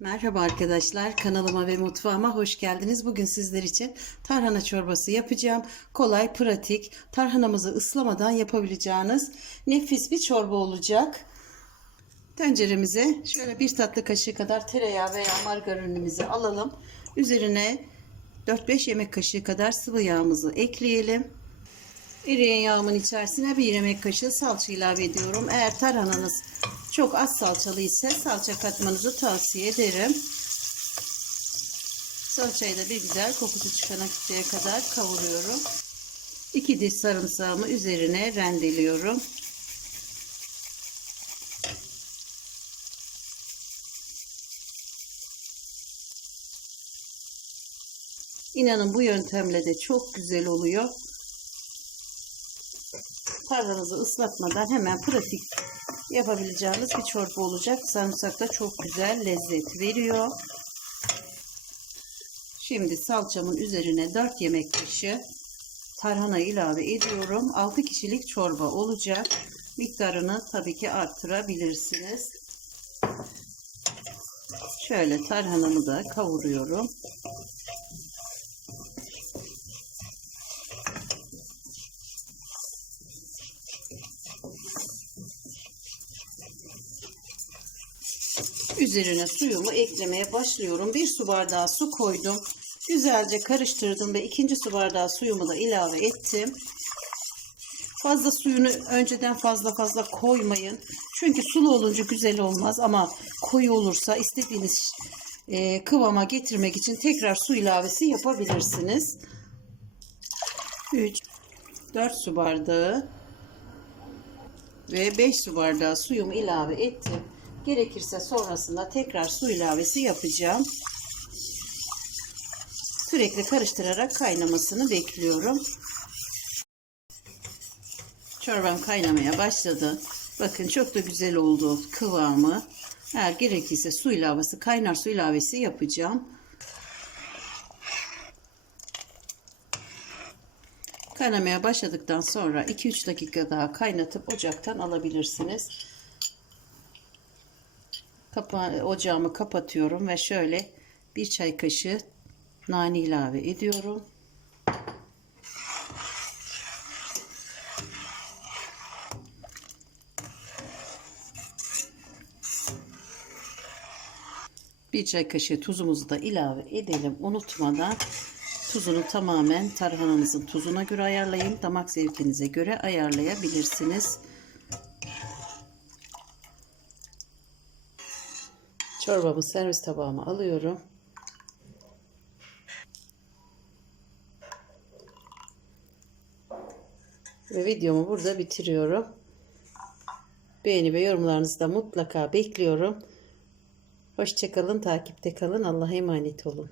Merhaba arkadaşlar kanalıma ve mutfağıma hoş geldiniz. Bugün sizler için tarhana çorbası yapacağım. Kolay, pratik, tarhanamızı ıslamadan yapabileceğiniz nefis bir çorba olacak. Tenceremize şöyle bir tatlı kaşığı kadar tereyağı veya margarinimizi alalım. Üzerine 4-5 yemek kaşığı kadar sıvı yağımızı ekleyelim. Eriyen yağımın içerisine bir yemek kaşığı salça ilave ediyorum. Eğer tarhananız çok az salçalı ise salça katmanızı tavsiye ederim. Salçayı da bir güzel kokusu çıkana kadar kavuruyorum. 2 diş sarımsağımı üzerine rendeliyorum. İnanın bu yöntemle de çok güzel oluyor. Tarhanızı ıslatmadan hemen pratik yapabileceğiniz bir çorba olacak. Sarımsak da çok güzel lezzet veriyor. Şimdi salçamın üzerine 4 yemek kaşığı tarhana ilave ediyorum. 6 kişilik çorba olacak. Miktarını tabii ki arttırabilirsiniz. Şöyle tarhanamı da kavuruyorum. Üzerine suyumu eklemeye başlıyorum. Bir su bardağı su koydum. Güzelce karıştırdım ve ikinci su bardağı suyumu da ilave ettim. Fazla suyunu önceden fazla fazla koymayın. Çünkü sulu olunca güzel olmaz ama koyu olursa istediğiniz e, kıvama getirmek için tekrar su ilavesi yapabilirsiniz. 3 4 su bardağı ve 5 su bardağı suyumu ilave ettim. Gerekirse sonrasında tekrar su ilavesi yapacağım. Sürekli karıştırarak kaynamasını bekliyorum. Çorbam kaynamaya başladı. Bakın çok da güzel oldu kıvamı. Eğer gerekirse su ilavesi, kaynar su ilavesi yapacağım. Kaynamaya başladıktan sonra 2-3 dakika daha kaynatıp ocaktan alabilirsiniz. Kapa ocağımı kapatıyorum ve şöyle bir çay kaşığı nane ilave ediyorum. Bir çay kaşığı tuzumuzu da ilave edelim unutmadan. Tuzunu tamamen tarhananızın tuzuna göre ayarlayın. Damak zevkinize göre ayarlayabilirsiniz. Çorbamı servis tabağıma alıyorum. Ve videomu burada bitiriyorum. Beğeni ve yorumlarınızı da mutlaka bekliyorum. Hoşçakalın, takipte kalın. Allah'a emanet olun.